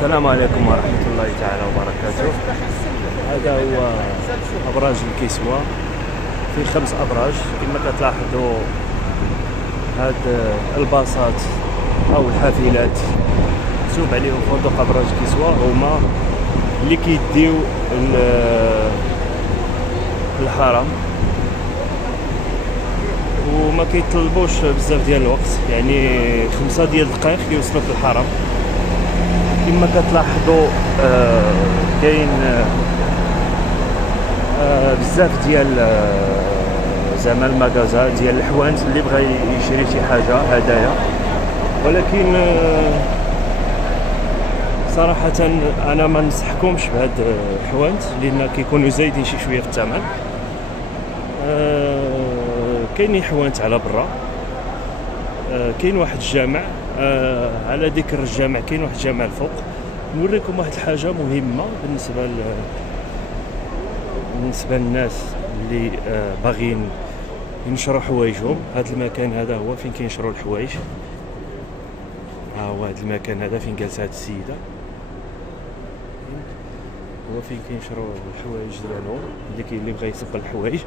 السلام عليكم ورحمة الله تعالى وبركاته. هذا هو أبراج الكسوة، في 5 أبراج كما كتلاحظوا. هاد الباصات أو الحافلات مكتوب عليهم فندق أبراج كسوة، هما اللي كيديو الحرم وما كيطلبوش بزاف ديال الوقت، يعني 5 ديال الدقائق كيوصلوا في الحرم. كما كتلاحظوا كاين بزاف ديال زعما المغازا ديال الحوانت اللي بغى يشري شي حاجه هدايا، ولكن صراحه انا ما ننصحكمش بهاد الحوانت لان كيكونوا زايدين شي شويه في الثمن. كاينين حوانت على برا، كاين واحد الجامع، على ذكر الجامع كاين واحد الجامع الفوق. نوريكم واحد الحاجه مهمه بالنسبه للناس اللي باغيين ينشروا حوايجهم. هذا المكان هذا هو فين كينشروا الحوايج. ها هو هذا المكان هذا فين جالسه هذه السيده، هو فين كينشروا الحوايج ديالهم اللي بغى يصب الحوايج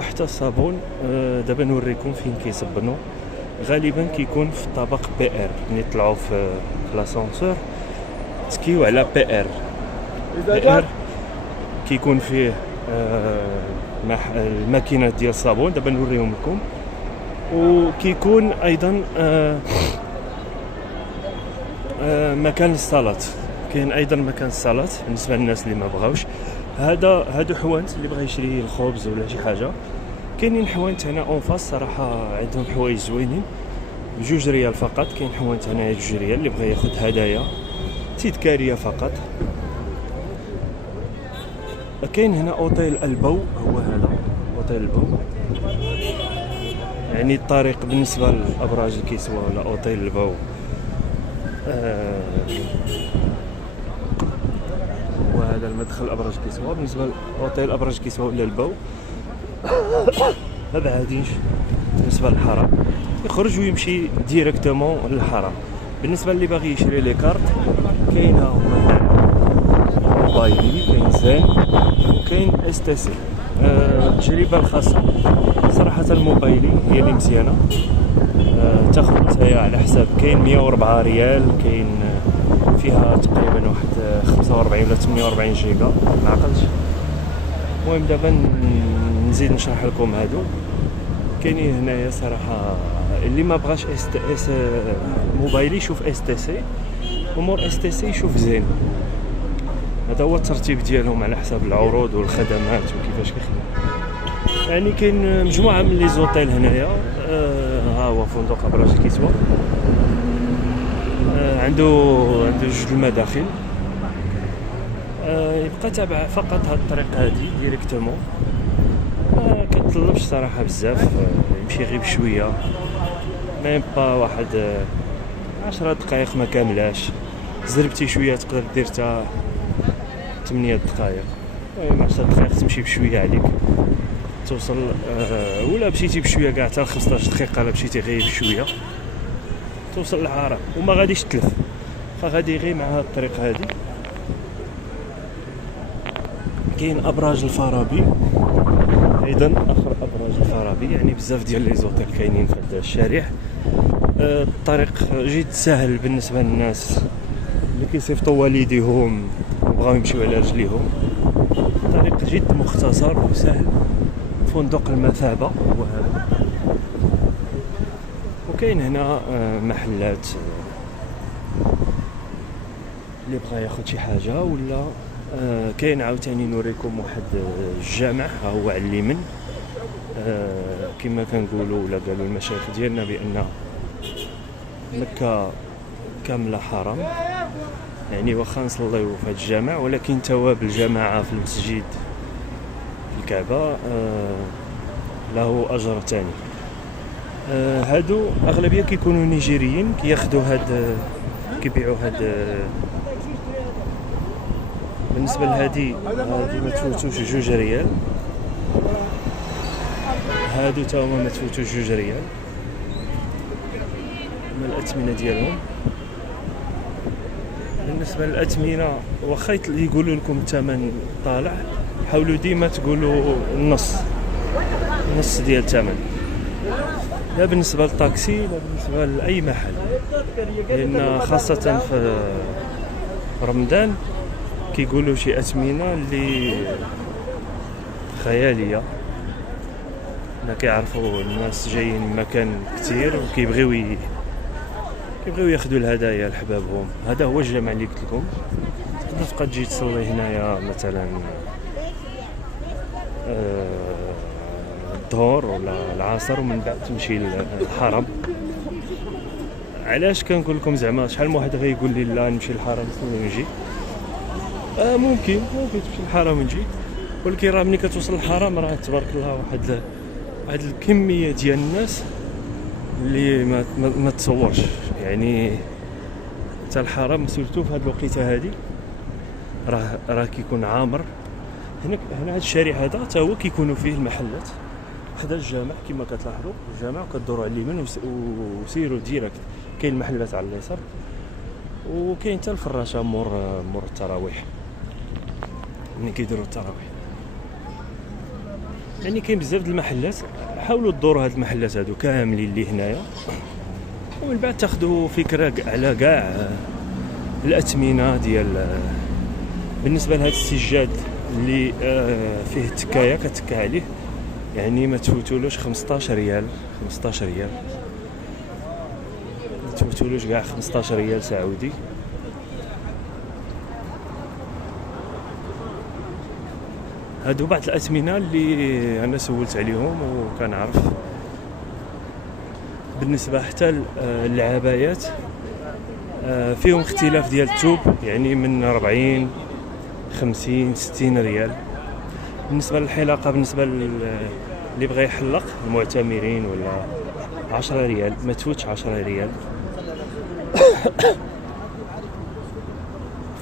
وحتى الصابون. دابا نوريكم فين كيصبنوا. غالبا كيكون في الطابق بي ار، ملي طلعوا في لاسانسور تسكيو على بي ار كيكون فيه الماكينات ديال الصابون. دابا نوريهم لكم. وكيكون ايضا مكان الصلاة، كاين ايضا مكان الصلاة بالنسبه للناس اللي ما بغاوش. هادو حوانت اللي بغى يشري الخبز ولا شي حاجه. كاينين حوانت هنا اون فاس صراحه عندهم حوايج زوينين ب2 ريال فقط. كاين حوانت هنا 2 ريال اللي بغى ياخذ هدايا تذكاريه فقط. كاين هنا اوتيل البو، هو هذا اوتيل البو، يعني الطريق بالنسبه لابراج الكسوة ولا اوتيل البو. وهذا المدخل ابراج كسوة. بالنسبه لاوتيل ابراج كسوة ولا البو ما بعادينش بالنسبه للحرم، يخرج ويمشي ديريكتومون للحرم. بالنسبه اللي باغي يشري لي كارت، كاينه موبايلي، كاين زين، وكاين اس تي سي. التجربه الخاصه صراحه الموبايلي هي اللي مزيانه. تاخذ نتايا على حساب، كاين 104 ريال، كاين فيها تقريبا واحد 45 ولا 48 جيجا ما عقلتش. المهم دابا نزيد نشرح لكم هادو. كاينين هنايا صراحه اللي ما بغاش اس موبايلي يشوف اس تي سي، ومور اس تي سي يشوف زين. هذا هو الترتيب ديالهم على حساب العروض والخدمات وكيفاش كيخدم. يعني كاين مجموعه من لي زوطيل هنايا. ها هو فندق ابراج الكسوة، عنده 2 المداخل. يبقى تابع فقط هاد الطريق هادي ديريكتومون، ما كتطلبش صراحه بزاف. يمشي غير بشويه، ميم با واحد 10 دقائق ما كاملاش. زربتي شويه تقدر دير حتى 8 دقائق. المهم 10 دقائق تمشي بشويه عليك توصل. ولا مشيتي بشويه كاع حتى 15 دقيقه، لا مشيتي غير بشويه توصل للحرم وما غاديش تلف. فغادي غير مع هاد الطريق هادي. كاين ابراج الفارابي ايضا، اخر ابراج الفارابي، يعني بزاف ديال لي زوتيل كاينين في هذا الشارع. الطريق جد سهل بالنسبه للناس اللي كيصيفطوا والديهم وبغاو يمشيو على رجليهم. الطريق جد مختصر وسهل. فندق المثابه هو هذا. وكاين هنا محلات اللي بغى ياخذ شي حاجه ولا. كاين عاوتاني نوريكم واحد الجامع، ها هو على اليمين. كما كنقولوا ولا قالوا المشايخ ديالنا بان مكه كامله حرم، يعني واخا نصليو في هذا الجامع ولكن ثواب الجماعه في المسجد في الكعبه له اجر ثاني. هادو اغلبيه كيكونوا نيجيريين، كياخذوا هاد كيبيعوا هاد. بالنسبه لهادي ما تفوتوش 2 ريال. هادو تا هما ما تفوتوش 2 ريال. من الأثمنة ديالهم. بالنسبه للاثمنه واخا يقولوا لكم الثمن طالع، حاولوا ديما تقولوا النص ديال الثمن، لا بالنسبه للطاكسي لا بالنسبه لاي محل، لان خاصه في رمضان كيقولوا شي اثمنه اللي خياليه. لا كيعرفوا الناس جايين من مكان كثير وكيبغيو ياخذوا الهدايا لحبابهم. هذا هو الجمع اللي قلت لكم. تقدر تبقى تجي تصلي هنايا مثلا الظهر ولا العصر ومن بعد تمشي للحرم. علاش كنقول لكم زعما شحال من واحد غيقول لي لا نمشي للحرم نصلي ونجي؟ ممكن تمشي للحرم ونجي، ولكن راه ملي كتوصل للحرم راه تبارك الله واحد الكميه ديال الناس اللي ما تصورش. يعني حتى الحرم سورتو في هذه الوقيته هذه راه كيكون عامر. هنا هذا الشارع هذا حتى هو كيكونوا فيه المحلات حدا الجامع كما كتلاحظوا، الجامع وكدوروا على اليمين وسيروا ديريكت. كاين المحلات على اليسار وكاين حتى الفراشه مور التراويح ملي كيديروا التراويح. يعني كاين بزاف د المحلات. حاولوا تدوروا هاد المحلات هادو كاملين اللي هنايا، ومن بعد تاخذوا فكره على كاع الاثمنه ديال. بالنسبه لهذا السجاد اللي فيه التكايه كتكا عليه، يعني ما تفوتولوش 15 ريال ما تفوتولوش كاع 15 ريال سعودي. هادو بعض الاثمنه اللي انا سولت عليهم وكنعرف. بالنسبه حتى للعبايات فيهم اختلاف ديال الثوب، يعني من 40 50 60 ريال. بالنسبه للحلاقه، بالنسبه اللي بغى يحلق المعتمرين ولا 10 ريال، ما تفوتش 10 ريال.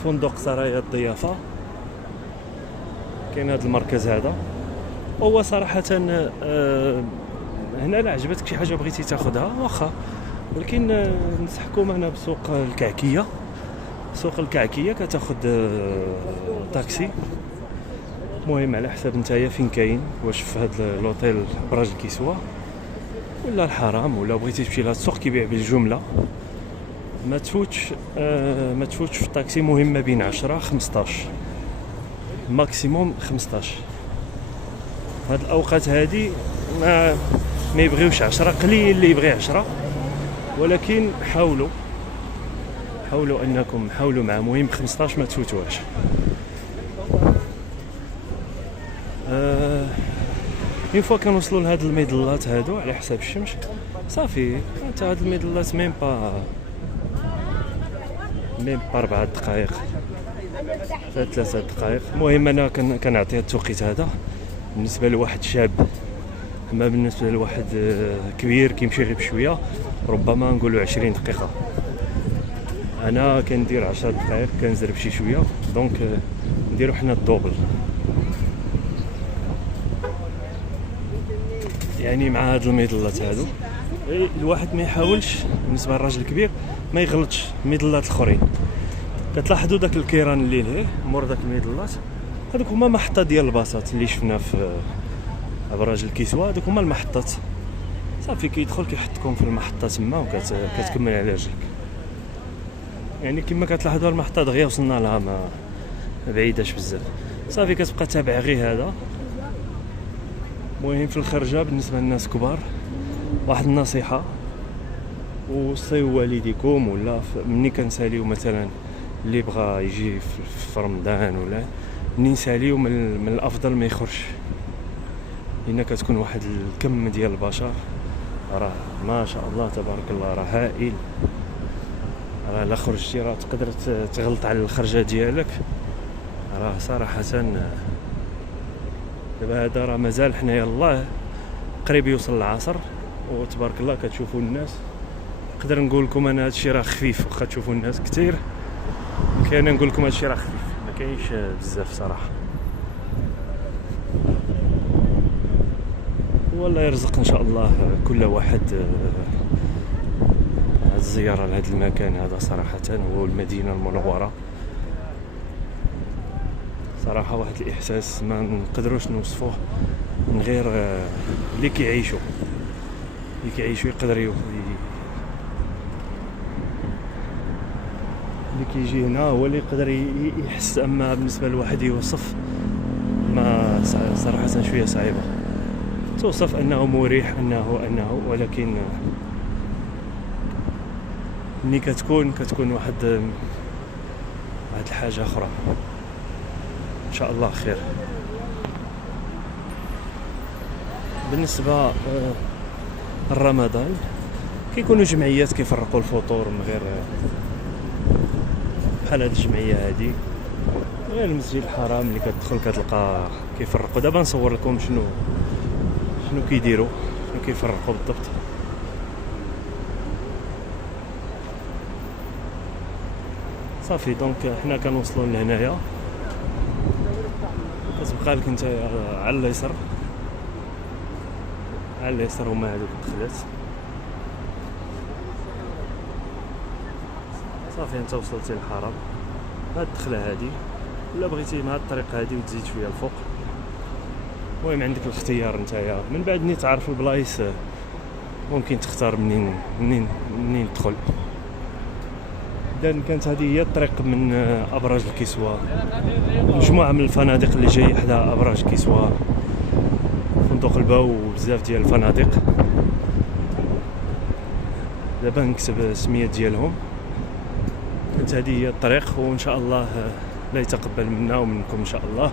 فندق سرايا الضيافه كاين هذا المركز هذا. هو صراحه هنا لا عجبتك شي حاجه بغيتي تاخذها واخا، ولكن نصحكم انا بسوق الكعكيه. سوق الكعكيه كتاخذ طاكسي، مهم على حسب نتايا فين كاين، واش في هذا لوطيل براج الكسوه ولا الحرام، ولا بغيتي تمشي لهاد السوق كيبيع بالجمله. ما تفوتش في الطاكسي، مهم ما بين 10 15 ماكسيموم 15. هاد الاوقات هادي ما يبغيوش 10، قليل اللي يبغي 10، ولكن حاولوا انكم حاولوا مع مهم 15 ما تفوتوهاش. اون فوا كنوصلوا لهاد الميضلات هادو على حساب الشمس صافي. حتى هاد الميضلات ميم با 4 دقائق 3 دقائق. المهم انا كنعطي التوقيت هذا بالنسبه لواحد شاب، اما بالنسبه لواحد كبير كيمشي غير بشويه ربما نقولوا 20 دقيقه. انا كندير 10 دقائق كنزرب شي شويه، دونك نديرو حنا الدوبل. يعني مع هاد الميضلات هادو الواحد ما يحاولش بالنسبه للراجل الكبير ما يغلطش الميضلات الاخرين. كتلاحظوا داك الكيران اللي لهيه مور داك الميضلات، هذوك هما محطه ديال الباصات اللي شفنا في ابراج الكسوه. هذوك هما المحطات، صافي كيدخل كيحطكم في المحطه تما وكتكمل على رجلك. يعني كما كتلاحظوا المحطه دغيا وصلنا لها، ما بعيداش بزاف. صافي كتبقى تابع غير هذا. المهم في الخرجه بالنسبه للناس كبار واحد النصيحه، وصيو والديكم ولا مني كنساليو مثلا اللي بغى يجي في رمضان ولا مني نساليو من الافضل ما يخرجش، لان كتكون واحد الكم ديال البشر راه ما شاء الله تبارك الله راه هائل. راه لا خرجتي راه تقدر تغلط على الخرجه ديالك. راه صراحه دابا هذا راه مازال حنايا الله قريب يوصل العصر، وتبارك الله كتشوفوا الناس. نقدر نقول لكم انا هادشي راه خفيف، واخا تشوفوا الناس كثير ولكن انا نقول لكم هادشي راه خفيف، ما كاينش بزاف صراحه. والله يرزق ان شاء الله كل واحد الزيارة لهذا المكان هذا صراحة، هو المدينة المنورة. صراحة واحد الإحساس ما نقدروش نوصفوه من غير اللي كيعيشوا يقدر اللي كيجي هنا هو اللي يقدر يحس. أما بالنسبة لواحد يوصف ما صراحة شوية صعيبة توصف أنه مريح أنه ولكن ملي كتكون واحد الحاجة أخرى. إن شاء الله خير. بالنسبة لرمضان كيكونوا جمعيات كيفرقوا الفطور من غير بحال هاد الجمعية هادي، غير المسجد الحرام اللي كتدخل كتلقى كيفرقوا. دابا نصور لكم شنو كيديروا، شنو كيفرقوا بالضبط. صافي دونك حنا كنوصلوا لهنايا. كتبقى لك انت على اليسار هما هادوك الدخلات. صافي انت وصلتي للحرم. هاد الدخله هادي ولا بغيتي مع الطريقه هادي وتزيد شويه الفوق، المهم عندك الاختيار نتايا. من بعد ني تعرف البلايص ممكن تختار منين تدخل. إذن كانت هذه هي الطريق من أبراج الكسوة، مجموعة من الفنادق اللي جاية حدا أبراج كسوة، فندق الباو وبزاف ديال الفنادق. دابا نكتب السميات ديالهم. كانت هذه هي الطريق، وإن شاء الله لا يتقبل منا ومنكم إن شاء الله.